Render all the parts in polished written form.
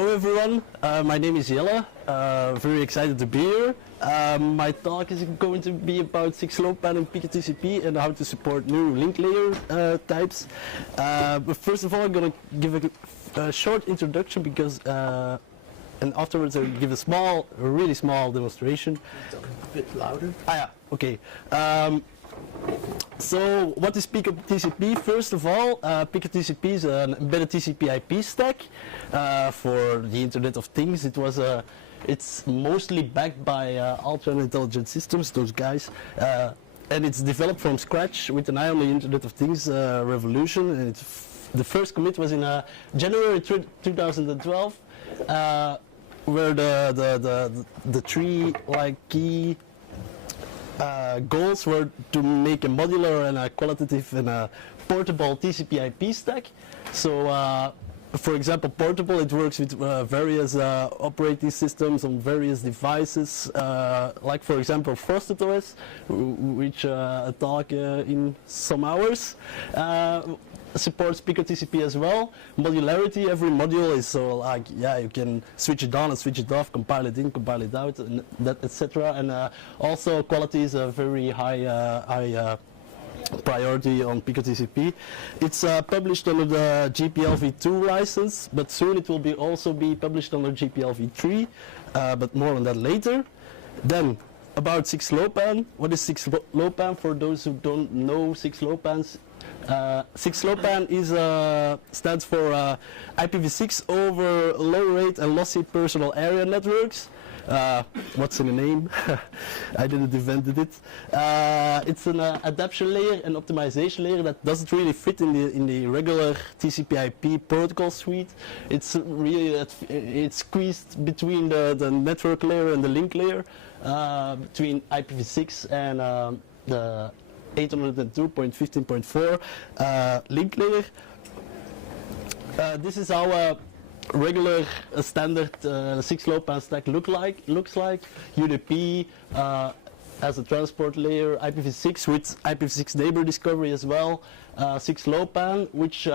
Hello everyone, my name is Jelle, very excited to be here. My talk is going to be about 6LoWPAN and picoTCP and how to support new link layer types. But first of all, I'm going to give a short introduction because and afterwards I'll give a really small demonstration. A bit louder. Yeah, okay. So what is picoTCP? First of all, picoTCP is an embedded TCP/IP stack for the Internet of Things. It's mostly backed by Ultra Intelligent Systems, those guys, and it's developed from scratch with an eye on the Internet of Things revolution. And the first commit was in January 2012, where the three key goals were to make a modular and a qualitative and a portable TCP/IP stack. So, for example, portable, it works with various operating systems on various devices, like for example FOSDEM, which a talk in some hours. Supports picoTCP as well. Modularity, every module is so you can switch it on and switch it off, compile it in, compile it out, and that, etc. And also quality is a very high priority on picoTCP. It's published under the GPL-v2 license, but soon it will also be published under GPL-v3, but more on that later. Then about 6LoWPAN. What is 6LoWPAN for those who don't know 6LoWPANs? 6LoWPAN stands for IPv6 over low rate and lossy personal area networks. What's in the name? I didn't invent it. It's an adaptation layer and optimization layer that doesn't really fit in the regular TCP/IP protocol suite. It's really it's squeezed between the network layer and the link layer, between IPv6 and the 802.15.4 link layer. This is how a regular standard 6LoWPAN stack looks like. UDP as a transport layer, IPv6 with IPv6 neighbor discovery as well. 6LoWPAN, which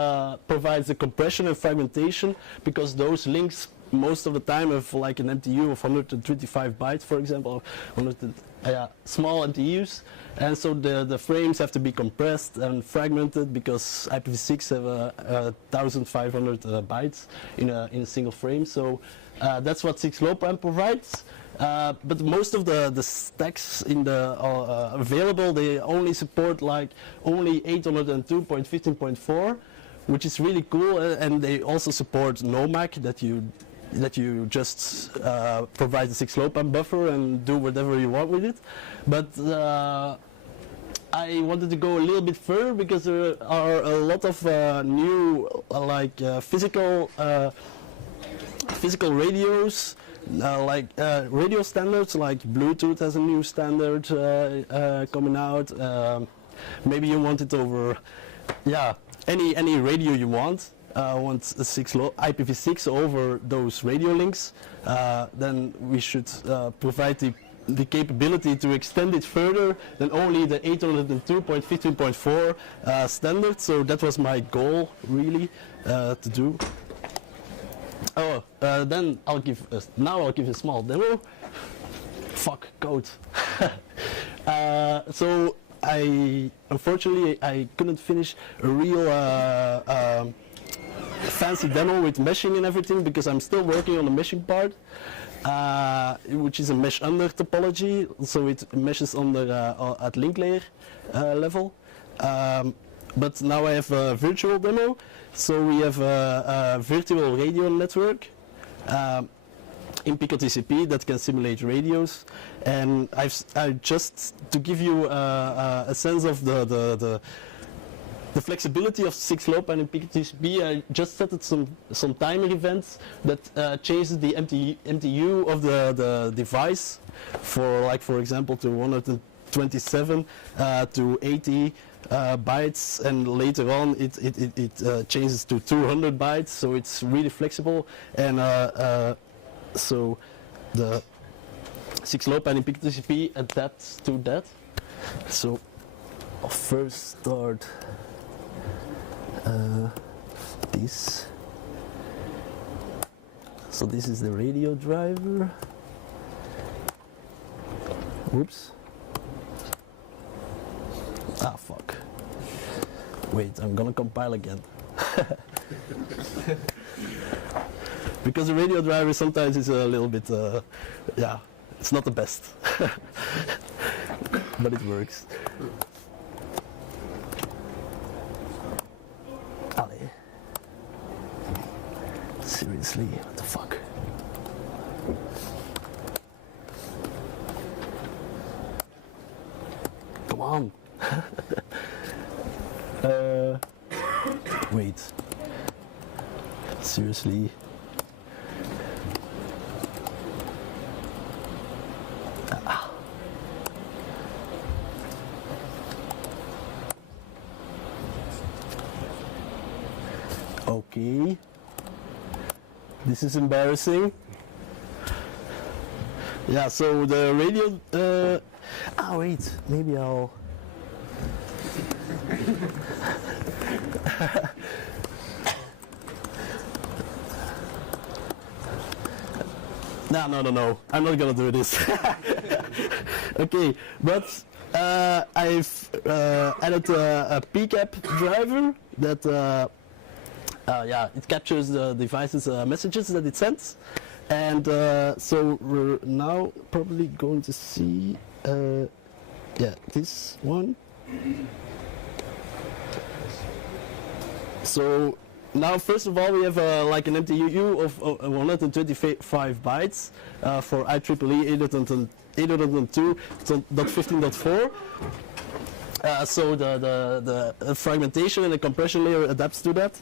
provides the compression and fragmentation, because those links most of the time have like an MTU of 125 bytes, for example, small MTUs, and so the frames have to be compressed and fragmented because IPv6 have 1,500 bytes in a single frame. So that's what 6LoWPAN provides. But most of the stacks in the available, they only support only 802.15.4, which is really cool, and they also support NOMAC, that you just provide the 6LoWPAN buffer and do whatever you want with it. But I wanted to go a little bit further because there are a lot of new physical radios, radio standards, like Bluetooth has a new standard coming out. Maybe you want it over any radio you want. Wants a IPv6 over those radio links, then we should provide the capability to extend it further than only the 802.15.4 standard. So that was my goal, really, to do. Then I'll give a small demo. Fuck code. So unfortunately I couldn't finish a real fancy demo with meshing and everything, because I'm still working on the meshing part, which is a mesh under topology, so it meshes on at link layer level. But now I have a virtual demo, so we have a virtual radio network in picoTCP that can simulate radios, and just to give you a sense of the flexibility of 6LoWPAN and picoTCP, I just set it some timer events that changes the MTU of the device for example to 127 to 80 bytes, and later on it changes to 200 bytes, so it's really flexible, and so the 6LoWPAN and picoTCP adapts to that. So I'll first start this. So this is the radio driver. Whoops. Ah, fuck. Wait, I'm gonna compile again. Because the radio driver sometimes is a little bit, yeah, it's not the best. But it works. Allez. Seriously, what the fuck? Come on. Wait. Seriously. Okay. This is embarrassing. Yeah, so the radio. Wait, maybe I'll. No. I'm not gonna do this. Okay, but I've added a PCAP driver that. Yeah, it captures the device's messages that it sends, and so we're now probably going to see, yeah, this one. So now, first of all, we have like an MTU of 125 bytes for IEEE 802.15.4. So the fragmentation and the compression layer adapts to that,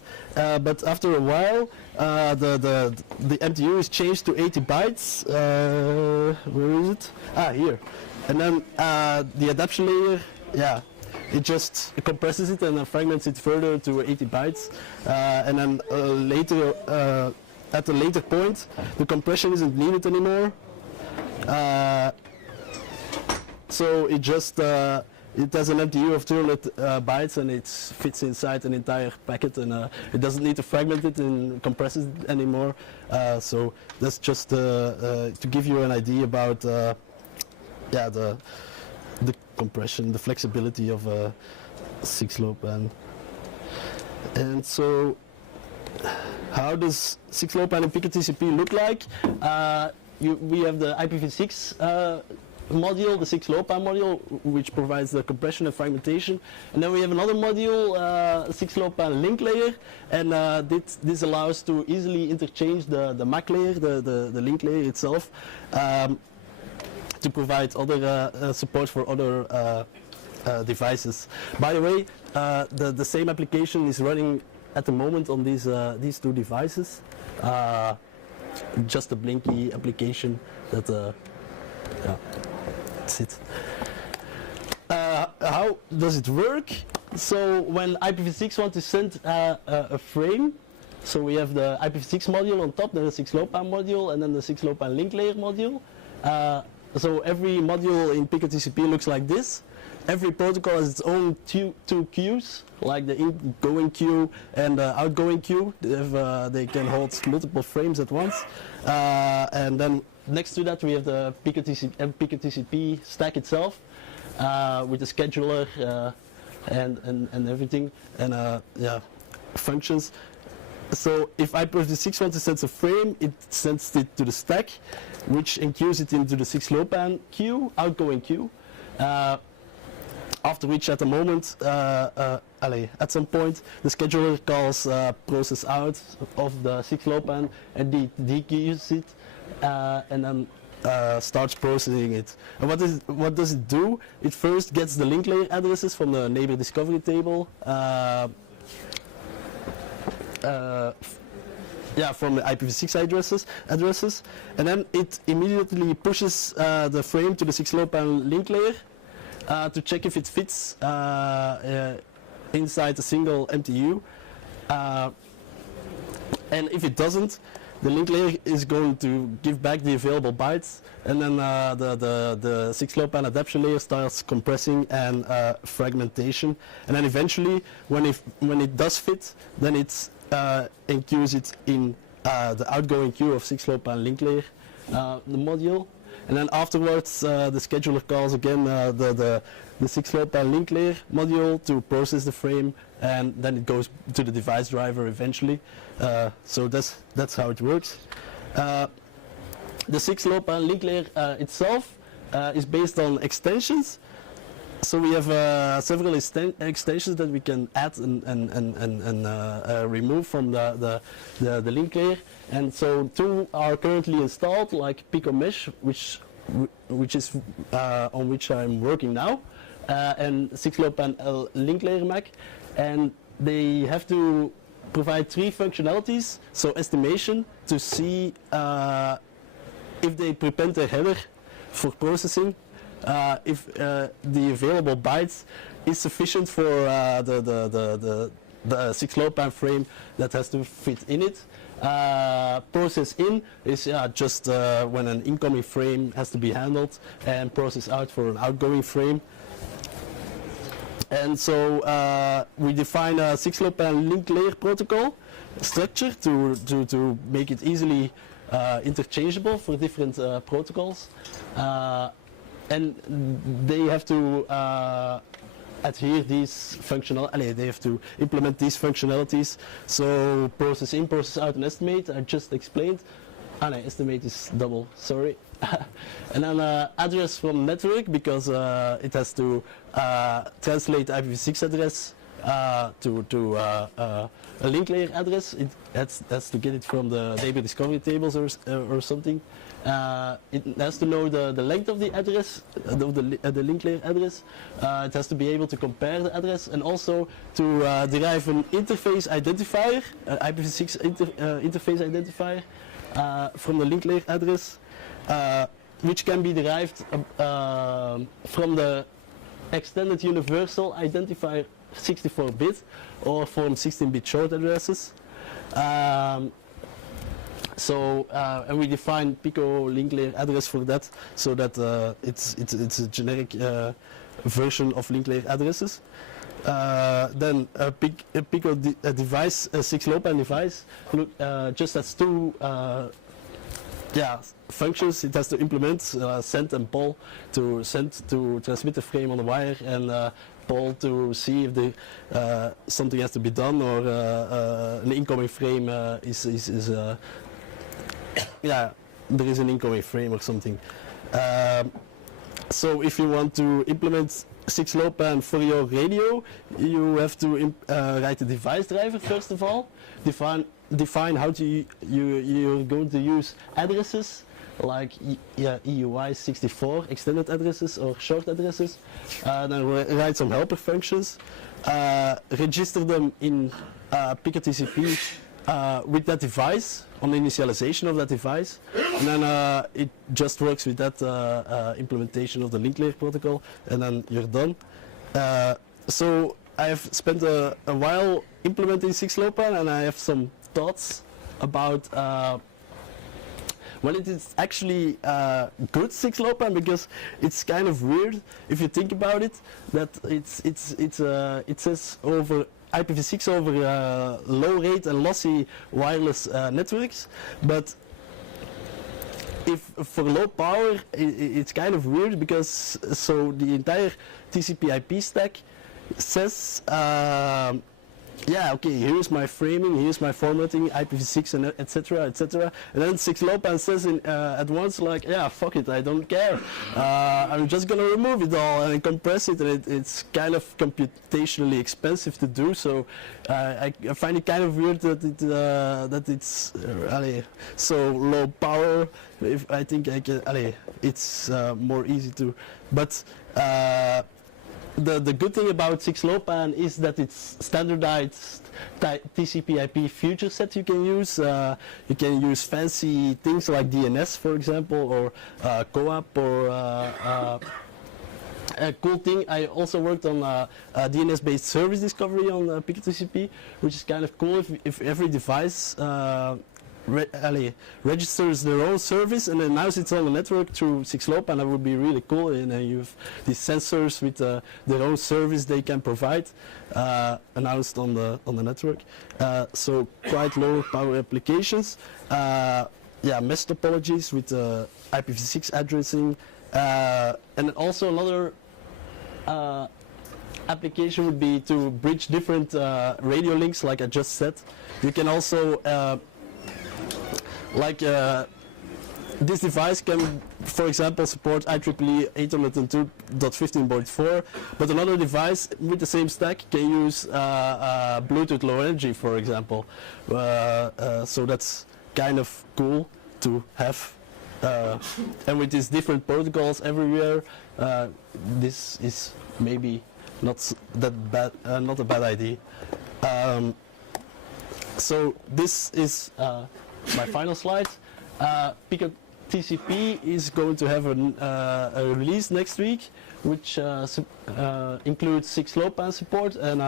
but after a while the MTU is changed to 80 bytes. Where is it? Here. And then the adaptation layer, yeah, it compresses it and fragments it further to 80 bytes, and then later at a later point the compression isn't needed anymore. So it just it has an MTU of 200 bytes, and it fits inside an entire packet, and it doesn't need to fragment it and compress it anymore. So that's just to give you an idea about yeah, the compression, the flexibility of 6LoWPAN. And so how does 6LoWPAN and picoTCP look like? We have the IPv6 module, the 6LoWPAN module, which provides the compression and fragmentation, and then we have another module, 6LoWPAN link layer, and this allows to easily interchange the MAC layer, the link layer itself, to provide other support for other devices. By the way, the same application is running at the moment on these two devices. Just a Blinky application that yeah, that's it. How does it work? So when IPv6 wants to send a frame, so we have the IPv6 module on top, then the 6LoWPAN module, and then the 6LoWPAN link layer module. So every module in picoTCP looks like this. Every protocol has its own two queues, like the ingoing queue and the outgoing queue. They can hold multiple frames at once. And then next to that we have the picoTCP stack itself, with the scheduler and everything, and yeah, functions. So if IPv6 wants to send a frame, it sends it to the stack, which enqueues it into the 6LoWPAN queue, outgoing queue. After which, at the moment, at some point, the scheduler calls process out of the 6LoWPAN and dequeues it, and then starts processing it. And what does it do? It first gets the link layer addresses from the neighbor discovery table. Yeah, from the IPv6 addresses, and then it immediately pushes the frame to the 6LoWPAN link layer to check if it fits inside a single MTU. And if it doesn't, the link layer is going to give back the available bytes, and then the 6LoWPAN adaptation layer starts compressing and fragmentation, and then eventually, when it does fit, then it's enqueues it in the outgoing queue of 6LoWPAN link layer, the module. And then afterwards, the scheduler calls again the 6LoWPAN link layer module to process the frame, and then it goes to the device driver eventually. So that's how it works. The 6LoWPAN link layer itself is based on extensions. So we have several extensions that we can add and remove from the link layer. And so two are currently installed, like picoMesh, which is on which I'm working now, and 6LoWPAN link layer Mac, and they have to provide three functionalities. So estimation to see if they prepend a header for processing, if the available bytes is sufficient for the 6LoWPAN frame that has to fit in it. Process in is just when an incoming frame has to be handled, and process out for an outgoing frame. And so we define a 6LoWPAN link layer protocol structure to make it easily interchangeable for different protocols. And they have to adhere these functionalities, they have to implement these functionalities. So process in, process out, and estimate, I just explained. No, estimate is double, sorry. And then address from network, because it has to translate IPv6 address to a link layer address. It has to get it from the neighbor discovery tables or something. It has to know the length of the address, the link layer address. It has to be able to compare the address, and also to derive an interface identifier, IPv6 interface identifier from the link layer address, which can be derived from the extended universal identifier 64-bit or from 16-bit short addresses. And we define pico link layer address for that, so that it's a generic version of link layer addresses. Then a pico device, a 6LoWPAN device, just has two functions. It has to implement send and poll, to transmit the frame on the wire, and poll to see if something has to be done, or an incoming frame there is an incoming frame or something. So if you want to implement 6LoWPAN for your radio, you have to write the device driver first of all. Define how you're going to use addresses like EUI 64 extended addresses or short addresses. Then write some helper functions. Register them in picoTCP with that device, on the initialization of that device, and then it just works with that implementation of the link layer protocol, and then you're done. So I have spent a while implementing 6LoWPAN, and I have some thoughts about when it is actually good 6LoWPAN, because it's kind of weird if you think about it, that it says over IPv6 over low rate and lossy wireless networks, but if for low power it's kind of weird, because so the entire TCP/IP stack says okay, here's my framing, here's my formatting, IPv6 and etc. etc. And then 6LoWPAN says at once, like, yeah, fuck it, I don't care. I'm just gonna remove it all and compress it, and it's kind of computationally expensive to do. So I find it kind of weird that it's so low power. If I think I can, it's more easy to, but. The good thing about 6LoWPAN is that it's standardized TCP/IP feature set you can use. You can use fancy things like DNS, for example, or CoAP, or a cool thing. I also worked on DNS-based service discovery on picoTCP, which is kind of cool if every device registers their own service and announces it on the network through 6LoWPAN. That would be really cool. And you have these sensors with their own service they can provide, announced on the network. So quite low power applications. Mesh topologies with IPv6 addressing, and also another application would be to bridge different radio links, like I just said. You can also, this device can, for example, support IEEE 802.15.4, but another device with the same stack can use Bluetooth Low Energy, for example. So that's kind of cool to have. And with these different protocols everywhere, this is maybe not that bad, not a bad idea. So this is my final slide. picoTCP is going to have a release next week, which includes 6LoWPAN support and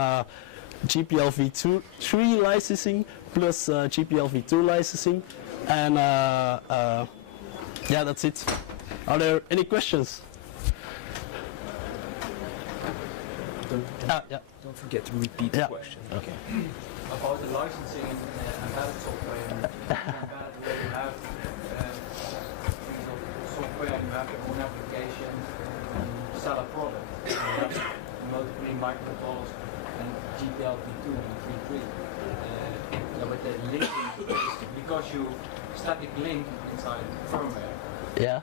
GPLv3 licensing plus GPLv2 licensing, and yeah, that's it. Are there any questions? Don't forget to repeat the question. Okay. About the licensing and embedded software, and embedded where you have software and you have your own application and sell a product. You have multiple microcontrollers and GPLv2 and 3.3. With the linking, because you static link inside firmware. Yeah.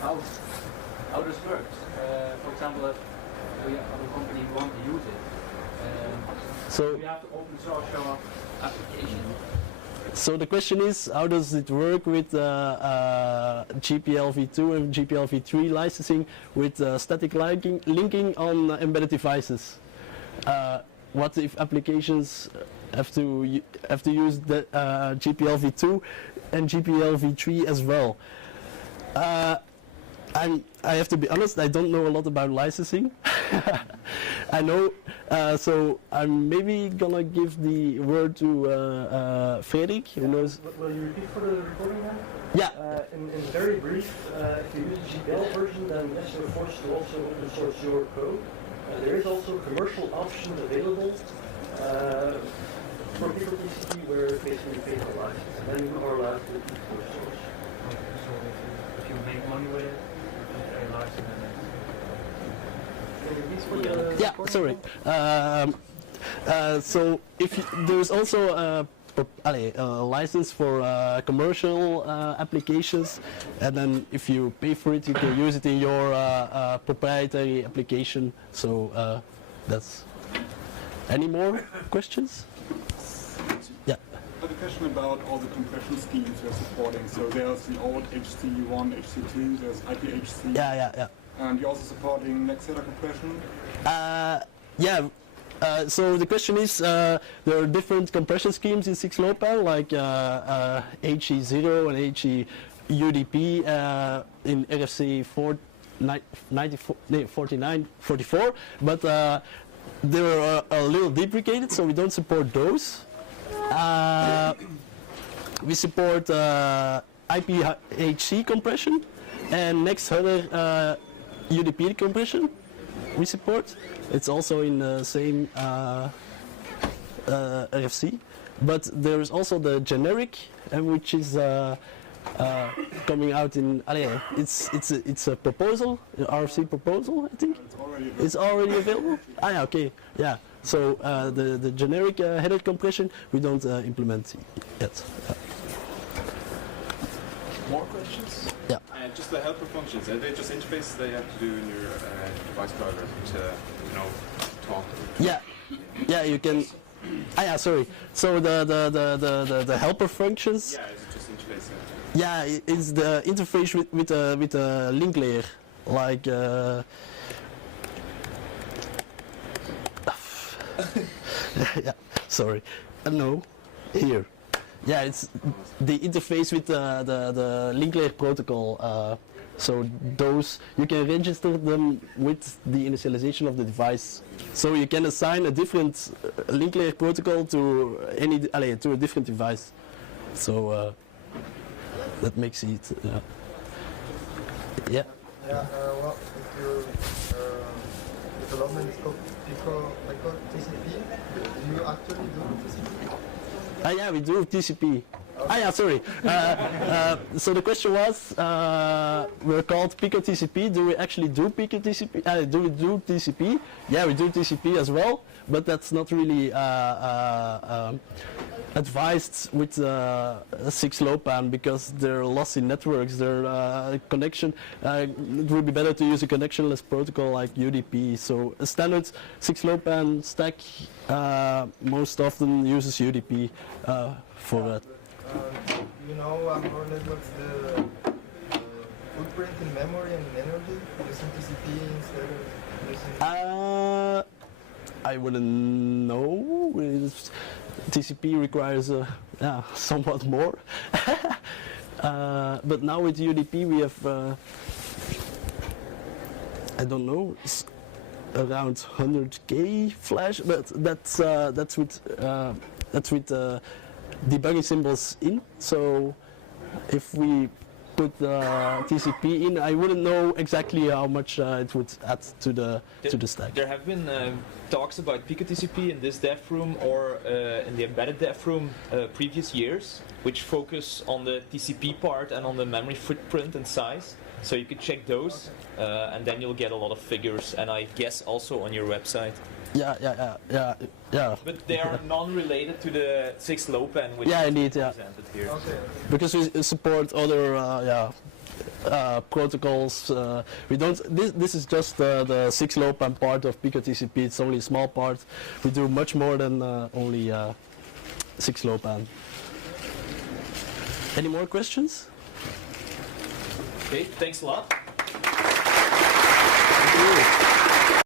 How this works? For example, if other company want to use it, so you have to open source your application. So the question is, how does it work with GPLv2 and GPLv3 licensing with static linking on embedded devices? What if applications have to use the GPLv2 and GPLv3 as well? I have to be honest, I don't know a lot about licensing. I know, so I'm maybe gonna give the word to Frederik, who knows. Will you repeat for the recording then? Yeah. In very brief, if you use the GPL version, then yes, you're forced to also open source your code. There is also a commercial option available for picoTCP where basically you pay for license, and then you are allowed to open source. So if you make money with it, you pay a license and then. Yeah, sorry. So if there's also a license for commercial applications, and then if you pay for it, you can use it in your proprietary application. So that's. Any more questions? Yeah. I have a question about all the compression schemes you're supporting. So there's the old HC1, HC2, there's IPHC. Yeah. And you're also supporting next header compression? So the question is, there are different compression schemes in 6LoWPAN, like HE0 and HE-UDP in RFC 4944, but they're a little deprecated, so we don't support those. We support IPHC compression and next header UDP compression we support. It's also in the same RFC, but there is also the generic, which is coming out in. It's a proposal, an RFC proposal, I think. It's already available. Okay, yeah. So the generic header compression we don't implement yet. More questions? Yeah. Just the helper functions, are they just interfaces they have to do in your device driver to, talk? Yeah, you can. Sorry. So the helper functions. Yeah, is it just interface? Yeah, it's the interface with a link layer, like. Yeah, sorry. No, here. Yeah, it's the interface with the link layer protocol. So those you can register them with the initialization of the device. So you can assign a different link layer protocol to to a different device. So that makes it. Yeah. Yeah, well, if your development is called picoTCP, do you actually do TCP? Yeah, we do TCP. Okay. Yeah, sorry. So the question was, we're called picoTCP. Do we actually do picoTCP? Do we do TCP? Yeah, we do TCP as well, but that's not really advised with 6LoWPAN because they're lossy networks. Their connection. It would be better to use a connectionless protocol like UDP. So a standard 6LoWPAN stack most often uses UDP for that. You know more or less what's the footprint in memory and in energy using TCP instead of using... I wouldn't know. TCP requires somewhat more. But now with UDP we have, I don't know, around 100k flash, but that's with debugging symbols in. So if we put TCP in, I wouldn't know exactly how much it would add to the stack. There have been talks about picoTCP in this dev room or in the embedded dev room previous years, which focus on the TCP part and on the memory footprint and size. So you could check those, and then you'll get a lot of figures, and I guess also on your website. Yeah. But they are non-related to the 6LoWPAN, which is indeed, presented here. Okay. Because we support other protocols. We don't. This is just the 6LoWPAN part of picoTCP. It's only a small part. We do much more than only 6LoWPAN. Any more questions? Okay, thanks a lot. Thank you.